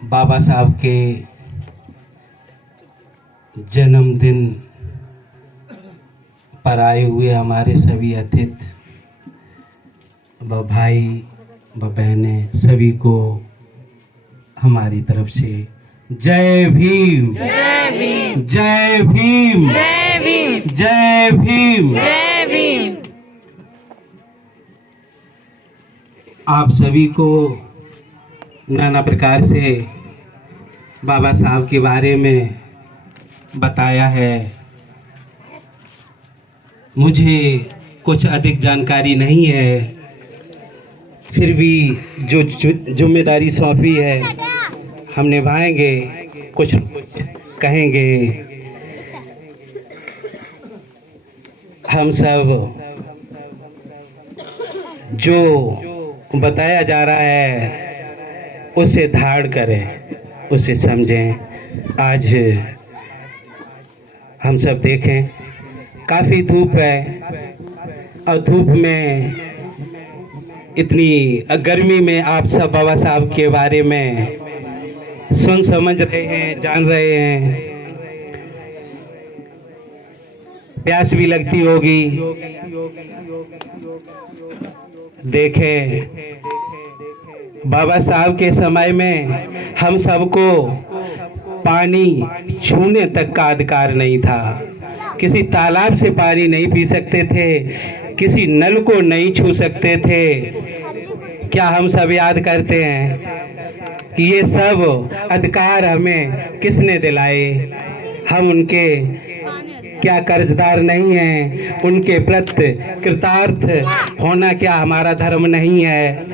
बाबा साहब के जन्मदिन पर आए हुए हमारे सभी अतिथि व भाई व बहनें सभी को हमारी तरफ से जय भीम, जय भीम, जय भीम, जय भीम, जय भीम। जय भीम। आप सभी को नाना प्रकार से बाबा साहब के बारे में बताया है। मुझे कुछ अधिक जानकारी नहीं है, फिर भी जो जिम्मेदारी सौंपी है हम निभाएंगे, कुछ कहेंगे। हम सब जो बताया जा रहा है उसे धारण करें, उसे समझें। आज हम सब देखें काफ़ी धूप है और धूप में इतनी गर्मी में आप सब बाबा साहब के बारे में सुन समझ रहे हैं, जान रहे हैं। प्यास भी लगती होगी। देखें बाबा साहब के समय में हम सबको पानी छूने तक का अधिकार नहीं था। किसी तालाब से पानी नहीं पी सकते थे, किसी नल को नहीं छू सकते थे। क्या हम सब याद करते हैं कि ये सब अधिकार हमें किसने दिलाए? हम उनके क्या कर्जदार नहीं हैं? उनके प्रति कृतार्थ होना क्या हमारा धर्म नहीं है?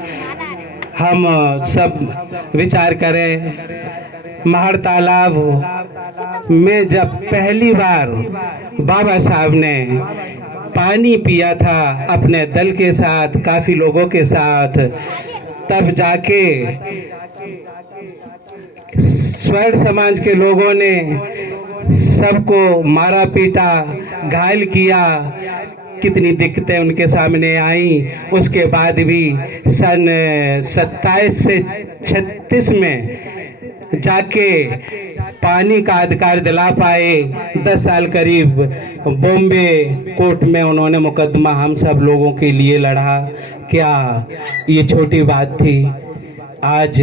हम सब विचार करें। महड़ तालाब में जब पहली बार बाबा साहब ने पानी पिया था अपने दल के साथ, काफ़ी लोगों के साथ, तब जाके स्वर्ण समाज के लोगों ने सबको मारा पीटा, घायल किया। कितनी दिक्कतें उनके सामने आई। उसके बाद भी सन 27 से 36 में जाके पानी का अधिकार दिला पाए। 10 साल करीब बॉम्बे कोर्ट में उन्होंने मुकदमा हम सब लोगों के लिए लड़ा। क्या ये छोटी बात थी? आज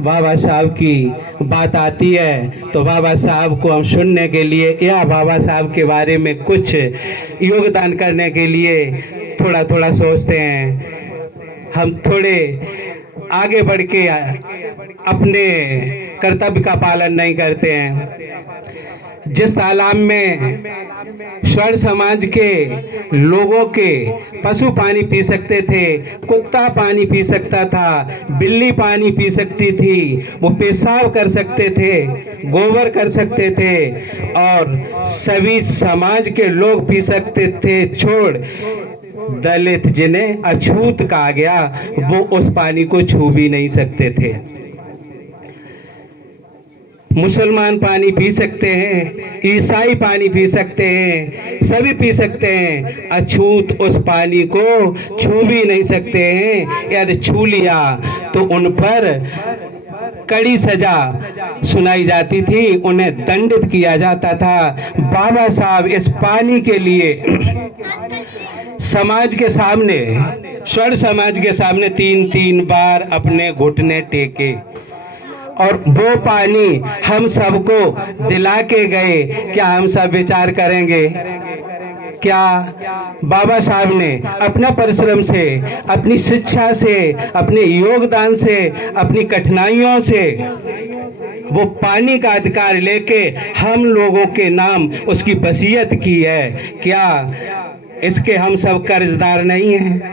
बाबा साहब की बात आती है तो बाबा साहब को हम सुनने के लिए या बाबा साहब के बारे में कुछ योगदान करने के लिए थोड़ा थोड़ा सोचते हैं। हम थोड़े आगे बढ़ के अपने कर्तव्य का पालन नहीं करते हैं। जिस तालाब में स्वर्ण समाज के लोगों के पशु पानी पी सकते थे, कुत्ता पानी पी सकता था, बिल्ली पानी पी सकती थी, वो पेशाब कर सकते थे, गोबर कर सकते थे और सभी समाज के लोग पी सकते थे, छोड़ दलित जिन्हें अछूत कहा गया वो उस पानी को छू भी नहीं सकते थे। मुसलमान पानी पी सकते हैं, ईसाई पानी पी सकते हैं, सभी पी सकते हैं। अछूत उस पानी को छू भी नहीं सकते हैं। यदि छू लिया तो उन पर कड़ी सजा सुनाई जाती थी, उन्हें दंडित किया जाता था। बाबा साहब इस पानी के लिए समाज के सामने, स्वर्ण समाज के सामने 3-3 बार अपने घुटने टेके और वो पानी हम सबको दिला के गए। क्या हम सब विचार करेंगे? क्या बाबा साहब ने अपना परिश्रम से, अपनी शिक्षा से, अपने योगदान से, अपनी कठिनाइयों से वो पानी का अधिकार लेके हम लोगों के नाम उसकी वसीयत की है? क्या इसके हम सब कर्जदार नहीं हैं?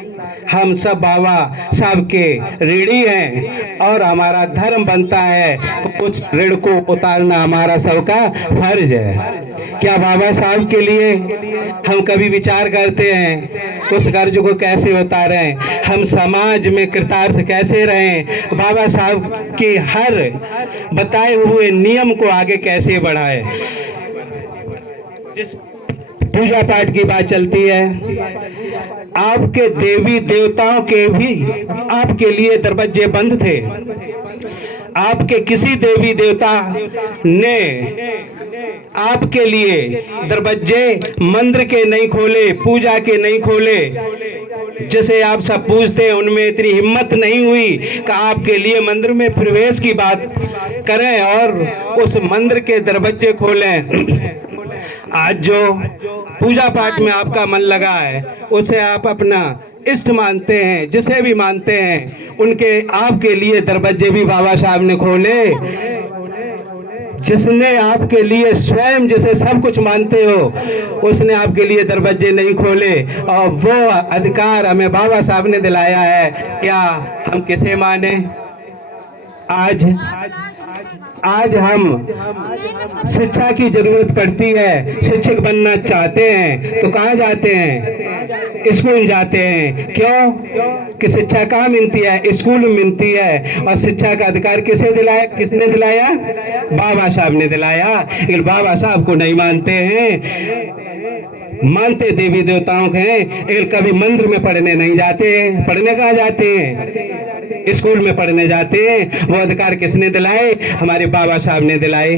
हम सब बाबा साहब के ऋणी हैं और हमारा धर्म बनता है कुछ ऋण को उतारना हमारा सबका फर्ज है। क्या बाबा साहब के लिए हम कभी विचार करते हैं उस कर्ज को कैसे उतारें? हम समाज में कृतार्थ कैसे रहें? बाबा साहब के हर बताए हुए नियम को आगे कैसे बढ़ाएं? जिस पूजा पाठ की बात चलती है, आपके देवी देवताओं के भी आपके लिए दरवाजे बंद थे। आपके किसी देवी देवता ने आपके लिए दरवाजे मंदिर के नहीं खोले, पूजा के नहीं खोले, जिसे आप सब पूछते हैं उनमें इतनी हिम्मत नहीं हुई कि आपके लिए मंदिर में प्रवेश की बात करें और उस मंदिर के दरवाजे खोलें। आज जो पूजा पाठ में आपका मन लगा है उसे आप अपना इष्ट मानते हैं, जिसे भी मानते हैं उनके आपके लिए दरवाजे भी बाबा साहब ने खोले। जिसने आपके लिए स्वयं जिसे सब कुछ मानते हो उसने आपके लिए दरवाजे नहीं खोले, और वो अधिकार हमें बाबा साहब ने दिलाया है। क्या हम किसे माने? आज हम शिक्षा की जरूरत पड़ती है, शिक्षक बनना चाहते हैं तो कहाँ जाते हैं? स्कूल जाते हैं। क्यों? कि शिक्षा कहाँ मिलती है? स्कूल में मिलती है। और शिक्षा का अधिकार किसने दिलाया? बाबा साहब ने दिलाया। लेकिन बाबा साहब को नहीं मानते हैं, मानते देवी देवताओं के हैं, लेकिन कभी मंदिर में पढ़ने नहीं जाते हैं। पढ़ने कहाँ जाते हैं? स्कूल में पढ़ने जाते हैं। वो अधिकार किसने दिलाए? हमारे बाबा साहब ने दिलाए।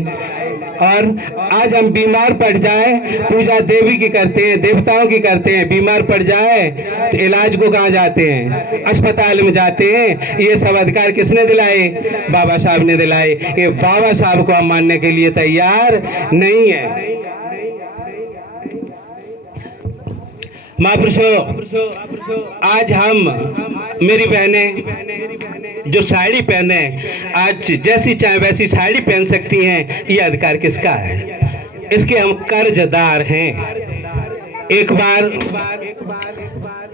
और आज हम बीमार पड़ जाए, पूजा देवी की करते हैं, देवताओं की करते हैं, बीमार पड़ जाए तो इलाज को कहाँ जाते हैं? अस्पताल में जाते हैं। ये सब अधिकार किसने दिलाए? बाबा साहब ने दिलाए। ये बाबा साहब को हम मानने के लिए तैयार नहीं है। महापुरुषों, आज हम मेरी बहनें जो साड़ी पहने, आज जैसी चाहे वैसी साड़ी पहन सकती हैं, ये अधिकार किसका है? इसके हम कर्जदार हैं। एक बार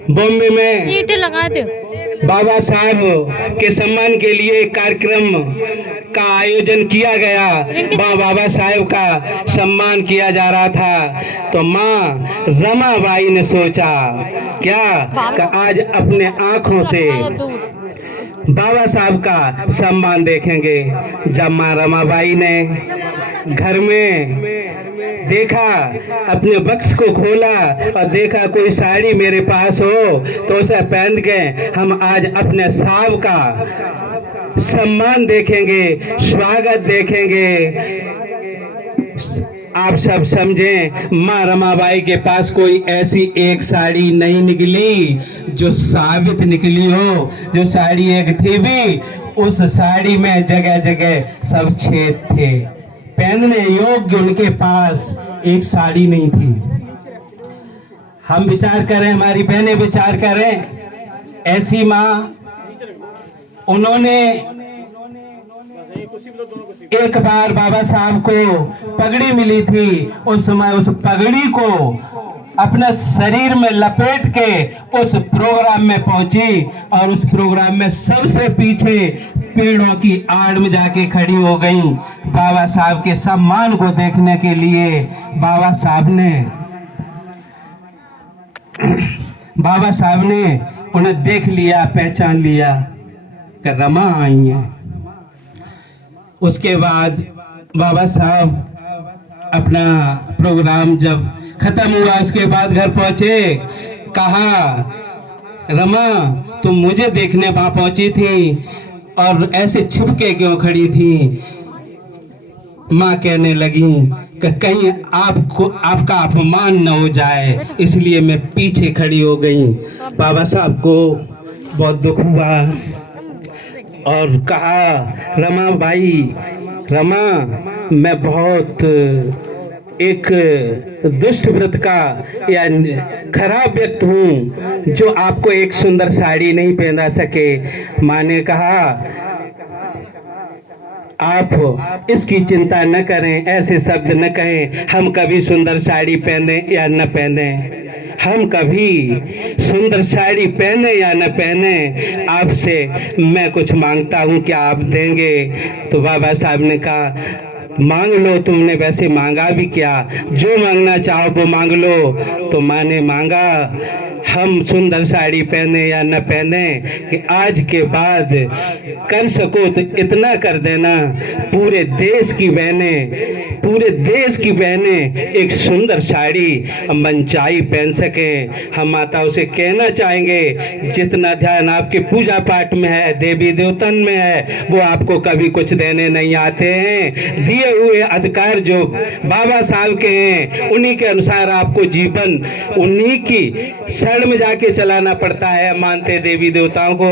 बॉम्बे में ईंट लगा दो। बाबा साहब के सम्मान के लिए कार्यक्रम का आयोजन किया गया। बाबा साहब का सम्मान किया जा रहा था तो माँ रमाबाई ने सोचा क्या कि आज अपने आंखों से बाबा साहब का सम्मान देखेंगे। जब माँ रमाबाई ने घर में देखा, अपने बक्स को खोला और देखा कोई साड़ी मेरे पास हो तो उसे पहन के हम आज अपने साहब का सम्मान देखेंगे, स्वागत देखेंगे। आप सब समझें, माँ रमाबाई के पास कोई ऐसी एक साड़ी नहीं निकली जो साबित निकली हो। जो साड़ी एक थी भी, उस साड़ी में जगह जगह सब छेद थे। पहनने योग्य उनके पास एक साड़ी नहीं थी। हम विचार करें, हमारी बहनें विचार करें, ऐसी माँ, उन्होंने एक बार बाबा साहब को पगड़ी मिली थी। उस समय उस पगड़ी को अपने शरीर में लपेट के उस प्रोग्राम में पहुंची और उस प्रोग्राम में सबसे पीछे पेड़ों की आड़ में जाके खड़ी हो गई। बाबा साहब के सम्मान को देखने के लिए बाबा साहब ने उन्हें देख लिया, पहचान लिया कि रमा आई है। उसके बाद बाबा साहब अपना प्रोग्राम जब खत्म हुआ, उसके बाद घर पहुंचे, कहा रमा तुम मुझे देखने वहां पहुंची थी और ऐसे छिपके क्यों खड़ी थी? माँ कहने लगी कि कहीं आपका अपमान न हो जाए, इसलिए मैं पीछे खड़ी हो गई। बाबा साहब को बहुत दुख हुआ और कहा रमा भाई, रमा मैं बहुत एक दुष्ट व्रत का या खराब व्यक्ति हूँ जो आपको एक सुंदर साड़ी नहीं पहना सके। माँ ने कहा आप इसकी चिंता न करें, ऐसे शब्द न कहें, हम कभी सुंदर साड़ी पहने या न पहने, हम कभी सुंदर साड़ी पहने या न पहने, आपसे मैं कुछ मांगता हूँ, क्या आप देंगे? तो बाबा साहब ने कहा मांग लो, तुमने वैसे मांगा भी क्या, जो मांगना चाहो वो मांग लो। तो माँ ने मांगा, हम सुंदर साड़ी पहने या न पहने, कि आज के बाद कर सको तो इतना कर देना, पूरे देश की बहनें एक सुंदर साड़ी मनचाही पहन सके। हम माताओं से कहना चाहेंगे, जितना ध्यान आपके पूजा पाठ में है, देवी देवतन में है, वो आपको कभी कुछ देने नहीं आते हैं। दिए हुए अधिकार जो बाबा साहब के हैं, उन्हीं के अनुसार आपको जीवन उन्हीं की शरण में जाके चलाना पड़ता है। मानते देवी देवताओं को,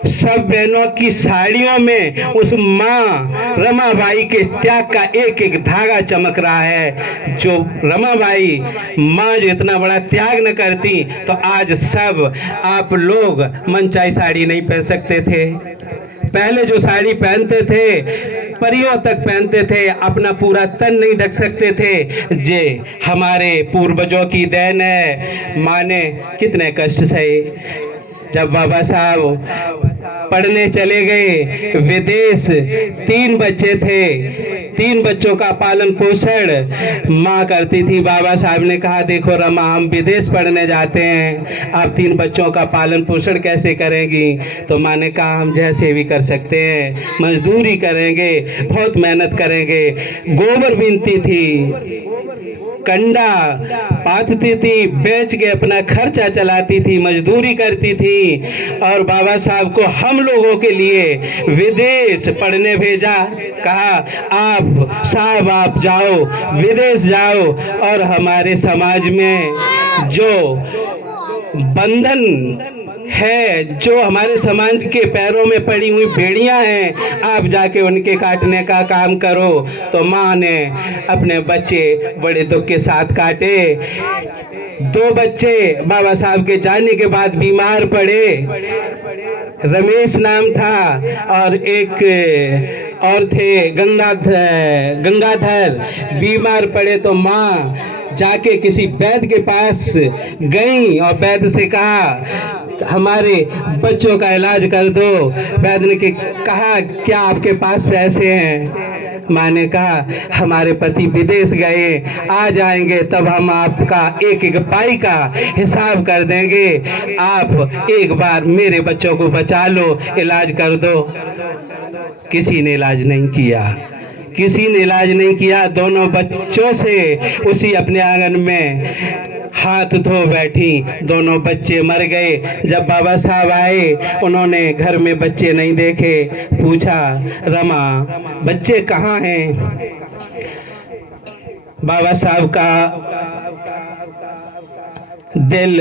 सब बहनों की साड़ियों में उस माँ रमाबाई के त्याग का एक एक धागा चमक रहा है। जो रमाबाई माँ जो इतना बड़ा त्याग न करती तो आज सब आप लोग मनचाही साड़ी नहीं पहन सकते थे। पहले जो साड़ी पहनते थे परियों तक पहनते थे, अपना पूरा तन नहीं ढक सकते थे। जे हमारे पूर्वजों की देन है। माँ ने कितने कष्ट सहे। जब बाबा साहब पढ़ने चले गए विदेश, 3 बच्चे थे, 3 बच्चों का पालन पोषण माँ करती थी। बाबा साहब ने कहा, देखो रमा, हम विदेश पढ़ने जाते हैं, आप 3 बच्चों का पालन पोषण कैसे करेंगी? तो माँ ने कहा, हम जैसे भी कर सकते हैं, मजदूरी करेंगे, बहुत मेहनत करेंगे। गोबर बीनती थी, कंडा पाथती थी, बेच के अपना खर्चा चलाती थी, मजदूरी करती थी। और बाबा साहब को हम लोगों के लिए विदेश पढ़ने भेजा। कहा, आप साहब आप जाओ, विदेश जाओ, और हमारे समाज में जो बंधन है, जो हमारे समाज के पैरों में पड़ी हुई बेड़ियां हैं, आप जाके उनके काटने का काम करो। तो माँ ने अपने बच्चे बड़े दुख के साथ काटे। 2 बच्चे बाबा साहब के जाने के बाद बीमार पड़े। रमेश नाम था और एक और थे गंगाधर। बीमार पड़े तो माँ जाके किसी वैद्य के पास गई और वैद्य से कहा, हमारे बच्चों का इलाज कर दो। वैद्य ने कहा, क्या आपके पास पैसे हैं? माँ ने कहा, हमारे पति विदेश गए, आ जाएंगे तब हम आपका एक एक पाई का हिसाब कर देंगे। आप एक बार मेरे बच्चों को बचा लो, इलाज कर दो। किसी ने इलाज नहीं किया। दोनों बच्चों से उसी अपने आंगन में हाथ धो बैठी। दोनों बच्चे मर गए। जब बाबा साहब आए, उन्होंने घर में बच्चे नहीं देखे। पूछा, रमा, बच्चे कहाँ हैं? बाबा साहब का दिल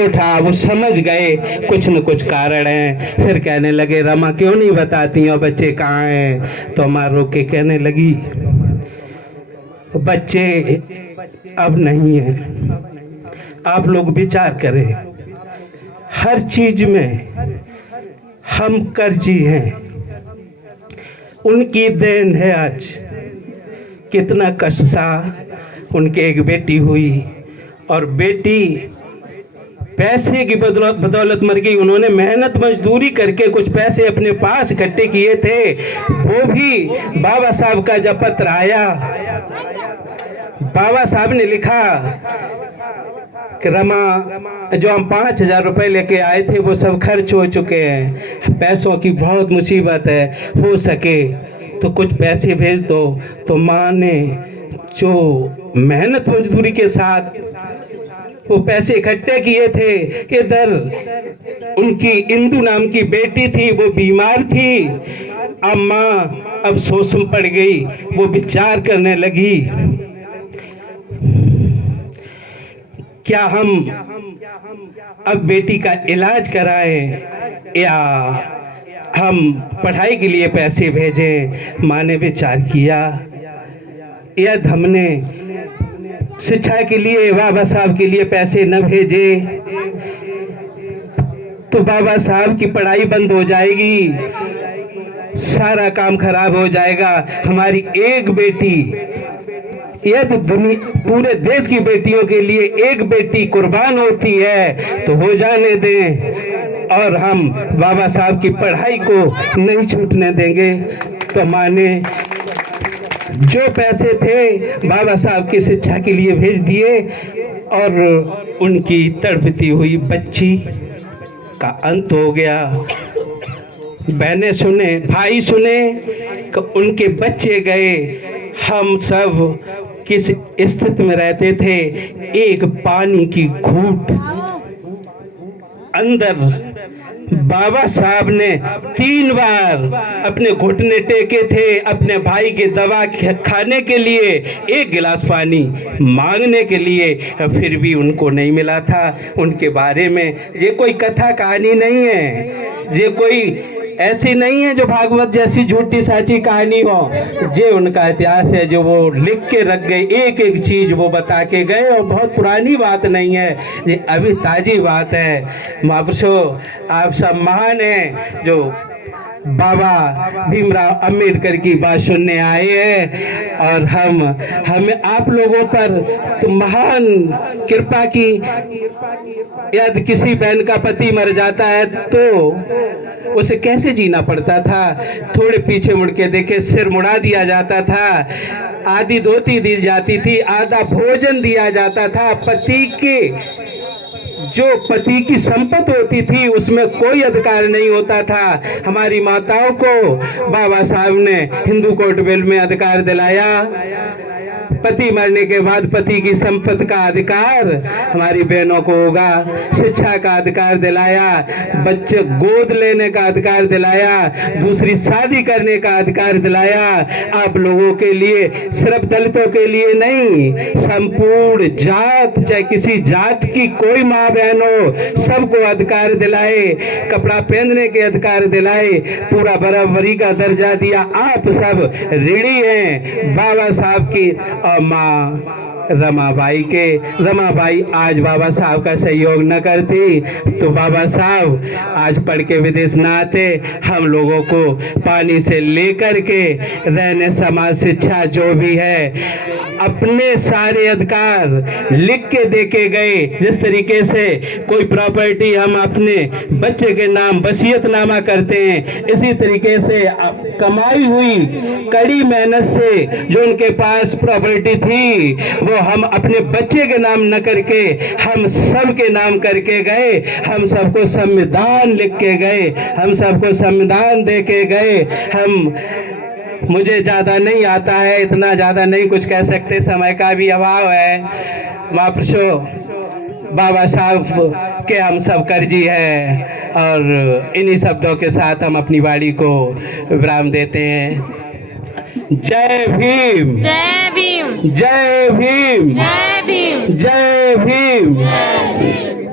उठा, वो समझ गए कुछ न कुछ कारण है। फिर कहने लगे, रमा क्यों नहीं बताती हो बच्चे कहाँ हैं? तो माँ रो के कहने लगी, बच्चे अब नहीं है। आप लोग विचार करें, हर चीज में हम कर्जी हैं, उनकी देन है। आज कितना कष्ट सहा। उनके एक बेटी हुई और बेटी पैसे की बदौलत मर गई। उन्होंने मेहनत मजदूरी करके कुछ पैसे अपने पास इकट्ठे किए थे, वो भी बाबा साहब का जब पत्र आया, बाबा साहब ने लिखा कि रमा, जो हम 5,000 रुपए लेके आए थे वो सब खर्च हो चुके हैं, पैसों की बहुत मुसीबत है, हो सके तो कुछ पैसे भेज दो। तो माँ ने जो मेहनत मजदूरी के साथ वो पैसे इकट्ठे किए थे, इधर उनकी इंदु नाम की बेटी थी, वो बीमार थी। अब माँ अब सोच में पड़ गई, वो विचार करने लगी, क्या हम अब बेटी का इलाज कराएं या हम पढ़ाई के लिए पैसे भेजें? माँ ने विचार किया, यदि हमने शिक्षा के लिए बाबा साहब के लिए पैसे न भेजे तो बाबा साहब की पढ़ाई बंद हो जाएगी, सारा काम खराब हो जाएगा। हमारी एक बेटी, यदि पूरे देश की बेटियों के लिए एक बेटी कुर्बान होती है तो हो जाने दें, और हम बाबा साहब की पढ़ाई को नहीं छूटने देंगे। तो माँ ने जो पैसे थे बाबा साहब की शिक्षा के लिए भेज दिए और उनकी तड़पती हुई बच्ची का अंत हो गया। बहनें सुने, भाई सुने कि उनके बच्चे गए। हम सब किस स्थिति में रहते थे, एक पानी की घूंट अंदर बाबा साहब ने 3 बार अपने घुटने टेके थे अपने भाई की दवा खाने के लिए, 1 गिलास पानी मांगने के लिए, फिर भी उनको नहीं मिला था। उनके बारे में ये कोई कथा कहानी नहीं है, ये कोई ऐसी नहीं है जो भागवत जैसी झूठी साची कहानी हो। ये उनका इतिहास है जो वो लिख के रख गए, एक एक चीज वो बता के गए, और बहुत पुरानी बात नहीं है, ये अभी ताजी बात है। महापुरुषों, आप सब महान हैं जो बाबा भीमराव अंबेडकर की बात सुनने आए हैं, और हमें आप लोगों पर तो महान कृपा की। यदि किसी बहन का पति मर जाता है तो उसे कैसे जीना पड़ता था, थोड़े पीछे मुड़ के देखे, सिर मुड़ा दिया जाता था, आधी धोती दी जाती थी, आधा भोजन दिया जाता था। पति की संपत्ति होती थी उसमें कोई अधिकार नहीं होता था। हमारी माताओं को बाबा साहब ने हिंदू कोर्ट बिल में अधिकार दिलाया। पति मरने के बाद पति की संपत्ति का अधिकार हमारी बहनों को होगा। शिक्षा का अधिकार दिलाया, बच्चे गोद लेने का अधिकार दिलाया, दूसरी शादी करने का अधिकार दिलाया। आप लोगों के लिए, सिर्फ दलितों के लिए नहीं, संपूर्ण जात, चाहे किसी जात की कोई माँ बहन हो, सबको अधिकार दिलाए, कपड़ा पहनने के अधिकार दिलाए, पूरा बराबरी का दर्जा दिया। आप सब ऋणी हैं बाबा साहब की और माँ रमाबाई के। रमाबाई आज बाबा साहब का सहयोग न करती तो बाबा साहब आज पढ़ के विदेश न आते। हम लोगों को पानी से लेकर के रहने, समाज शिक्षा जो भी है, अपने सारे अधिकार लिख के दे के गए। जिस तरीके से कोई प्रॉपर्टी हम अपने बच्चे के नाम वसीयतनामा करते हैं, इसी तरीके से कमाई हुई कड़ी मेहनत से जो उनके पास प्रॉपर्टी थी वो हम अपने बच्चे के नाम न करके हम सब के नाम करके गए। हम सबको संविधान लिख के गए, हम सबको संविधान दे के गए। मुझे ज्यादा नहीं आता है, इतना ज्यादा नहीं कुछ कह सकते, समय का भी अभाव है। महापुरुषों, बाबा साहब के हम सब कर्जी है, और इन्हीं शब्दों के साथ हम अपनी वाणी को विराम देते हैं। जय भीम, जय भीम, जय भीम, जय भीम, जय भीम। जय भीम।